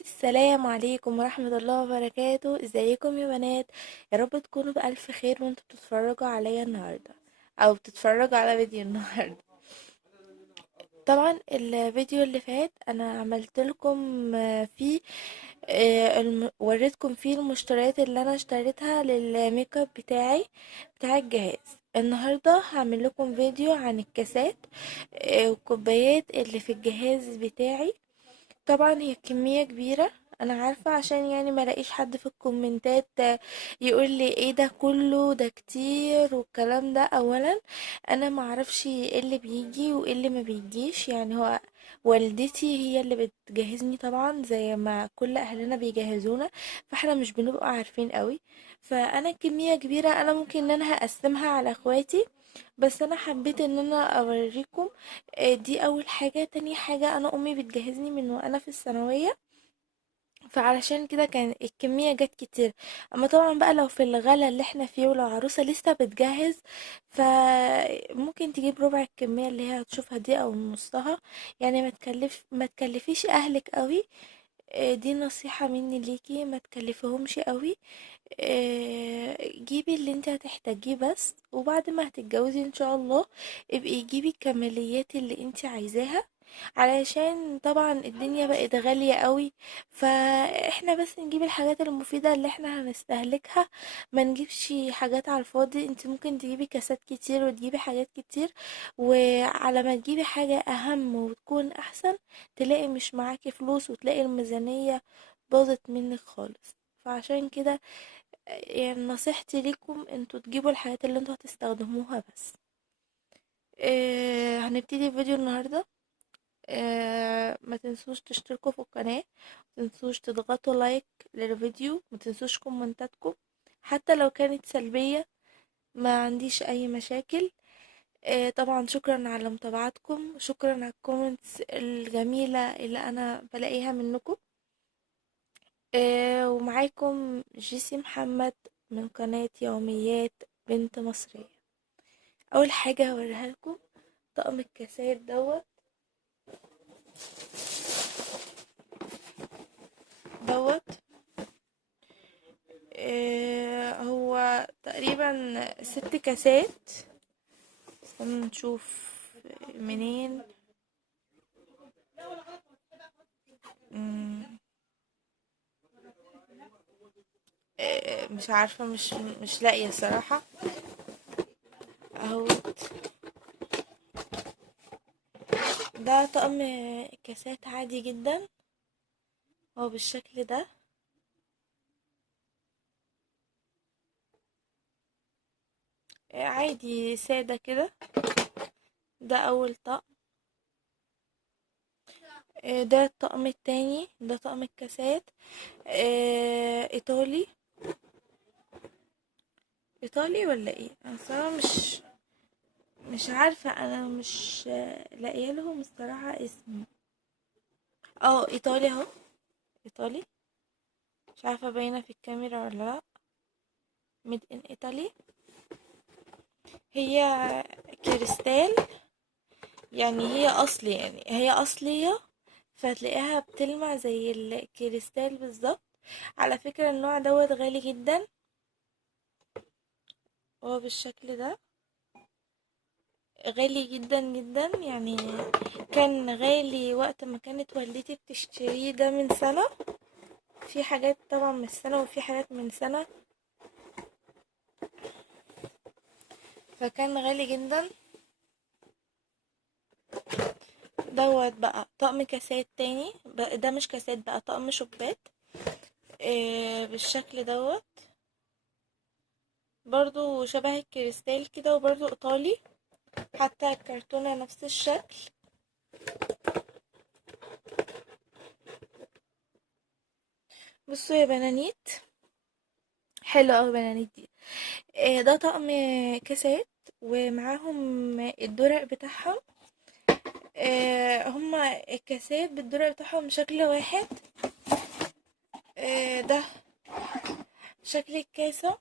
السلام عليكم ورحمة الله وبركاته. ازيكم يا بنات؟ يا رب تكونوا بألف خير وانتوا بتتفرجوا عليا النهاردة او بتتفرجوا على فيديو النهاردة. طبعا الفيديو اللي فات انا عملت لكم فيه وريتكم فيه المشتريات اللي انا اشتريتها للميك اب بتاع الجهاز. النهاردة هعمل لكم فيديو عن الكاسات والكوبايات اللي في الجهاز بتاعي. طبعا هي كمية كبيرة، انا عارفة، عشان يعني ما لاقيش حد في الكومنتات يقول لي ايه ده كله، ده كتير والكلام ده. اولا انا ما اعرفش ايه اللي بيجي وايه اللي ما بيجيش، يعني هو والدتي هي اللي بتجهزني طبعا زي ما كل اهلنا بيجهزونا، فاحنا مش بنبقى عارفين قوي. فانا كمية كبيرة انا ممكن ان انا هقسمها على اخواتي، بس انا حبيت ان انا اوريكم. دي اول حاجة. تاني حاجة انا امي بتجهزني من وانا في الثانوية، فعلشان كده كان الكمية جت كتير. اما طبعا بقى لو في الغلا اللي احنا فيه ولو عروسة لسه بتجهز فممكن تجيب ربع الكمية اللي هي هتشوفها دي او نصها. يعني ما تكلفيش اهلك قوي. دي نصيحة مني ليكي، ما تكلفهمش قوي. جيبي اللي انت هتحتاجيه بس، وبعد ما هتتجوزي ان شاء الله ابقي جيبي الكماليات اللي انت عايزاها، علشان طبعا الدنيا بقت غالية قوي. فاحنا بس نجيب الحاجات المفيدة اللي احنا هنستهلكها، ما نجيبش حاجات على الفاضي. انت ممكن تجيبي كاسات كتير وتجيبي حاجات كتير، وعلى ما تجيبي حاجة اهم وتكون احسن تلاقي مش معاكي فلوس وتلاقي الميزانية باظت منك خالص. فعشان كده يعني نصيحتي ليكم انتوا تجيبوا الحاجات اللي انتوا هتستخدموها بس. هنبتدي الفيديو النهاردة. ما تنسوش تشتركوا في القناة، ما تنسوش تضغطوا لايك للفيديو، ما تنسوش كومنتاتكم حتى لو كانت سلبية، ما عنديش اي مشاكل. طبعا شكرا على متابعتكم، شكرا على الكومنتس الجميلة اللي انا بلاقيها منكم. ومعاكم جيسي محمد من قناة يوميات بنت مصرية. اول حاجة هوريها لكم طقم الكاسات دوت. هو تقريبا 6 كاسات. استنى نشوف منين. مم، مش عارفة، مش لاقية الصراحة. اهو ده طقم كاسات عادي جدا، هو بالشكل ده. عادي سادة كده. ده اول طقم. ده الطقم التاني، ده طقم الكاسات. ايطالي. ايطالي ولا ايه؟ انا صراحة مش عارفة، انا مش لاقيه لهم الصراحة اسم. ايطالي اهو. ايطالي. مش عارفة باينة في الكاميرا ولا لا. ميد ان ايطالي. هي كريستال، يعني هي اصلي، يعني هي اصلية، فتلاقيها بتلمع زي الكريستال بالظبط. على فكرة النوع دوت غالي جدا، هو بالشكل ده غالي جدا جدا يعني. كان غالي وقت ما كانت والدتي بتشتريه ده من سنة. في حاجات طبعا من سنة وفي حاجات من سنة، فكان غالي جدا. دوت بقى طقم كاسات تاني ده مش كاسات بقى، طقم شوبات. بالشكل دوت، برضو شبه الكريستال كده وبرضو ايطالي، حتى الكرتونة نفس الشكل. بصوا يا بنانيت، حلو اوي بنانيت دي. ده طقم كاسات ومعاهم الدرق بتاعهم. هما الكاسات بالدرق بتاعهم شكل واحد. ده شكل الكاسة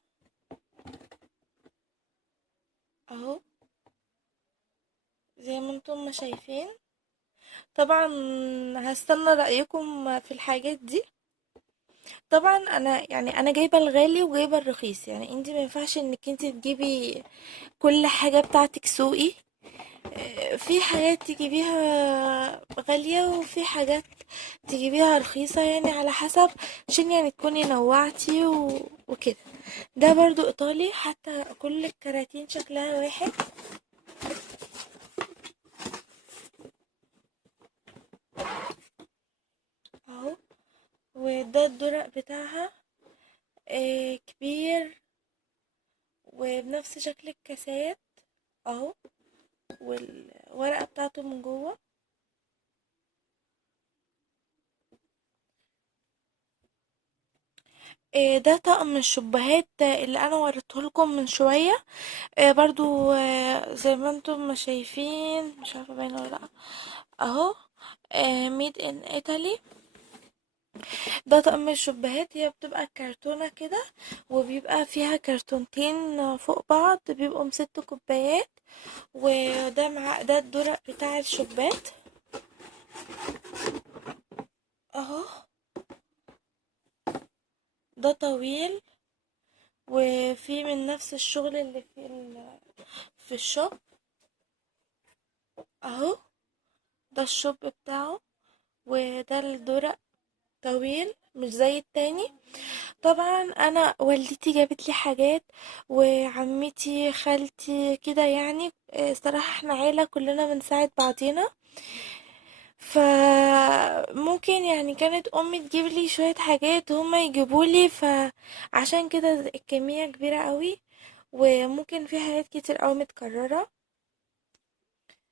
اهو، زي ما انتم ما شايفين. طبعا هستنى رأيكم في الحاجات دي. طبعا انا جايبه الغالي وجايبه الرخيص، يعني انتي ما ينفعش انك انتي تجيبي كل حاجه بتاعتك سوقي. في حاجات تجيبيها غاليه وفي حاجات تجيبيها رخيصه، يعني على حسب، عشان يعني تكوني نوعتي وكده. ده برضو ايطالي، حتى كل الكراتين شكلها واحد اهو. وده الدرق بتاعها كبير وبنفس شكل الكاسات اهو، والورقة بتاعته من جوه. ده طقم الشبهات اللي انا وريته لكم من شوية. برضو زي ما انتم ما شايفين، مش عارفة باينة ولا لا، اهو. ميد ان ايطالي. ده طقم الشبهات، هي بتبقى كرتونة كده، وبيبقى فيها كرتونتين فوق بعض، بيبقوا 6 كوبايات. وده مع ده الدرق بتاع الشبات اهو. ده طويل، وفي من نفس الشغل اللي في الشوب اهو. ده الشوب بتاعه. وده الدرق طويل مش زي التاني. طبعا انا والدتي جابت لي حاجات، وعمتي خالتي كده، يعني صراحة احنا عيلة كلنا بنساعد بعضينا. فممكن يعني كانت امي تجيب لي شوية حاجات هما يجيبوا لي، فعشان كده الكمية كبيرة قوي، وممكن في حاجات كتير قوي متكررة.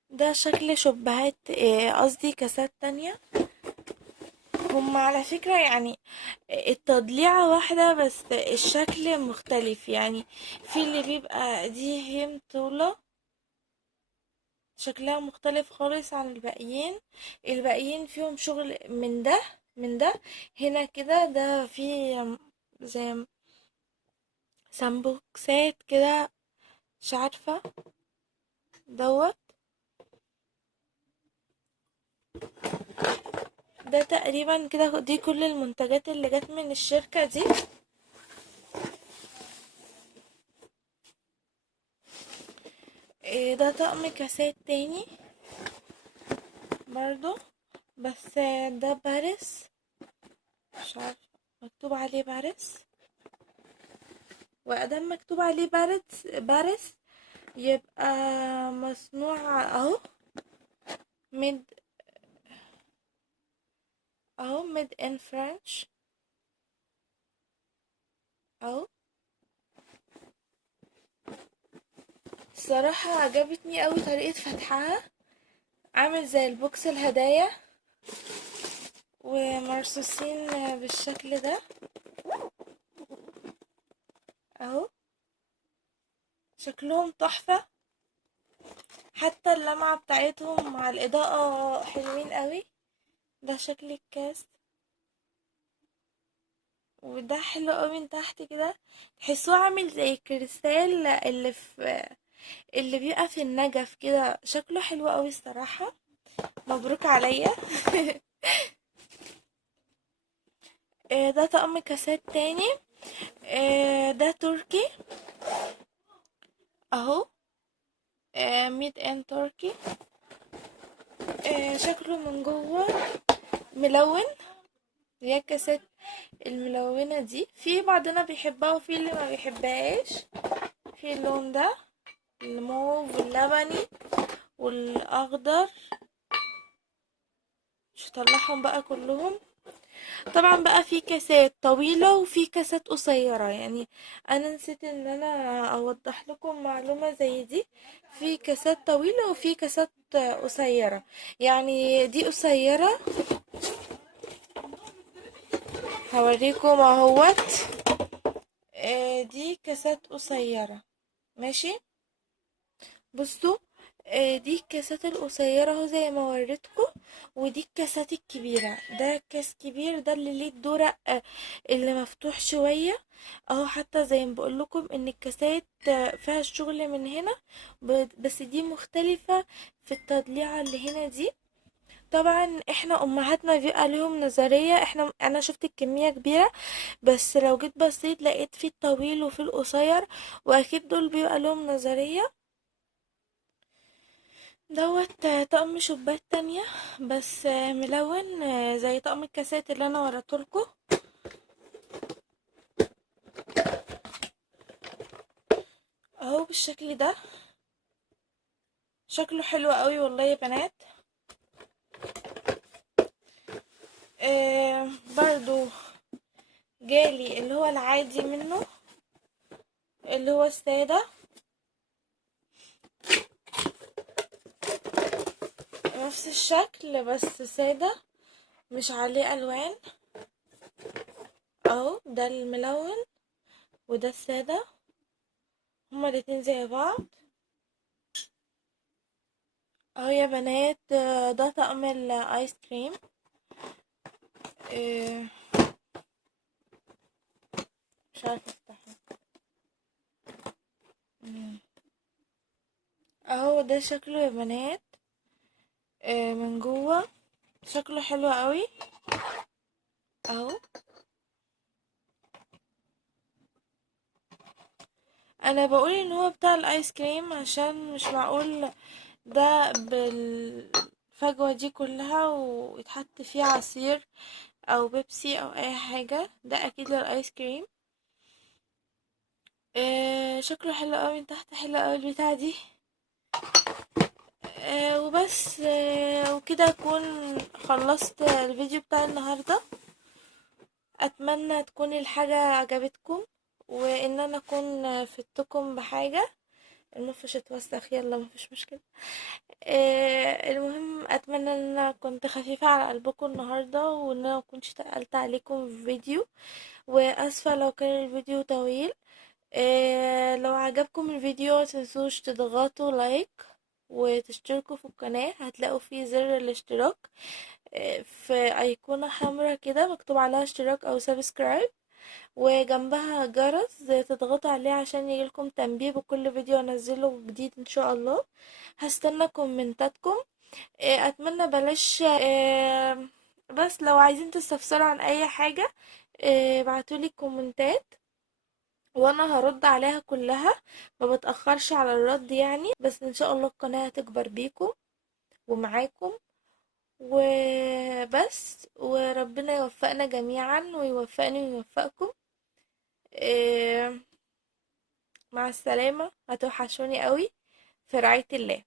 ده شكل شبهات، قصدي كاسات تانية. هما على فكرة يعني التضليعة واحدة بس الشكل مختلف، يعني في اللي بيبقى دي هي طولة، شكلها مختلف خالص عن الباقيين. الباقيين فيهم شغل من ده هنا كده. ده فيه زي سامبوكسات كده، مش عارفة دوت. ده تقريبا كده دي كل المنتجات اللي جت من الشركة دي. ده طقم كاسات تاني برضو، بس ده باريس، مش عارفة مكتوب عليه باريس. وادام مكتوب عليه باريس يبقى مصنوع اهو، ميد اهو، ميد ان فرنش اهو. الصراحة عجبتني قوي طريقة فتحها، عامل زي البوكس الهدايا، ومرصوصين بالشكل ده اهو. شكلهم تحفة، حتى اللمعة بتاعتهم مع الإضاءة حلوين قوي. ده شكل الكاس، وده حلو قوي من تحت كده، تحسوه عامل زي الكريستال اللي بيبقى في النجف كده، شكله حلو قوي الصراحة. مبروك عليا. ده طقم كاسات تاني. ده تركي اهو، ميد ان تركي. شكله من جوه ملون. هي الكاسات الملونة دي في بعضنا بيحبها وفي اللي ما بيحبهاش. في اللون ده، الموف واللبني والاخضر، مش هطلعهم بقى كلهم. طبعا بقى في كاسات طويلة وفي كاسات قصيرة، يعني انا نسيت ان انا اوضح لكم معلومة زي دي. في كاسات طويلة وفي كاسات قصيرة، يعني دي قصيرة، هوريكم اهوت. دي كاسات قصيرة، ماشي. بصوا، دي الكاسات القصيرة اهو زي ما وريتكم، ودي الكاسات الكبيرة. ده كاس كبير، ده اللي ليه الدورق اللي مفتوح شوية اهو. حتى زي ما بقول لكم ان الكاسات فيها الشغل من هنا، بس دي مختلفة في التضليعة اللي هنا دي. طبعا احنا امهاتنا بيبقى ليهم نظرية، انا شفت الكمية كبيرة، بس لو جيت بصيت لقيت في الطويل وفي القصير، واكيد دول بيبقى لهم نظرية. دوت طقم شوبات تانية، بس ملون، زي طقم الكاسات اللي انا وريتهولكوا. اهو بالشكل ده، شكله حلو قوي والله يا بنات. برضو جالي اللي هو العادي منه، اللي هو السادة، نفس الشكل بس سادة، مش عليه الوان. اهو ده الملون وده السادة، هما الاتنين زي بعض. اهو يا بنات، ده طقم الايس كريم. آه، مش عارفة افتحه. مم. اهو ده شكله يا بنات، من جوه شكله حلو قوي. اهو انا بقول ان هو بتاع الايس كريم عشان مش معقول ده بالفجوة دي كلها ويتحط فيه عصير او بيبسي او اي حاجة، ده اكيد للايس كريم. شكله حلو قوي من تحت، حلو قوي البتاع دي. وبس، وكده اكون خلصت الفيديو بتاع النهاردة. اتمنى تكون الحاجة عجبتكم، وان انا اكون فدتكم بحاجة. المفرش اتوسخ، يلا مفيش مشكلة. المهم اتمنى ان انا كنت خفيفة على قلبكم النهاردة، وان انا مكنتش تقلت عليكم في الفيديو، واسفة لو كان الفيديو طويل. لو عجبكم الفيديو متنسوش تضغطوا لايك وتشتركوا في القناة، هتلاقوا فيه زر الاشتراك، في ايقونة حمرا كده مكتوب عليها اشتراك او سبسكرايب، وجنبها جرس تضغطوا عليه عشان يجيلكم تنبيه بكل فيديو انزله جديد ان شاء الله. هستنى كومنتاتكم. اتمنى بلاش، بس لو عايزين تستفسروا عن اي حاجة، ابعتولي كومنتات وانا هرد عليها كلها، ما بتأخرش على الرد يعني. بس ان شاء الله القناة هتكبر بيكم ومعاكم، وبس، وربنا يوفقنا جميعا ويوفقني ويوفقكم. إيه، مع السلامة، هتوحشوني قوي، في رعاية الله.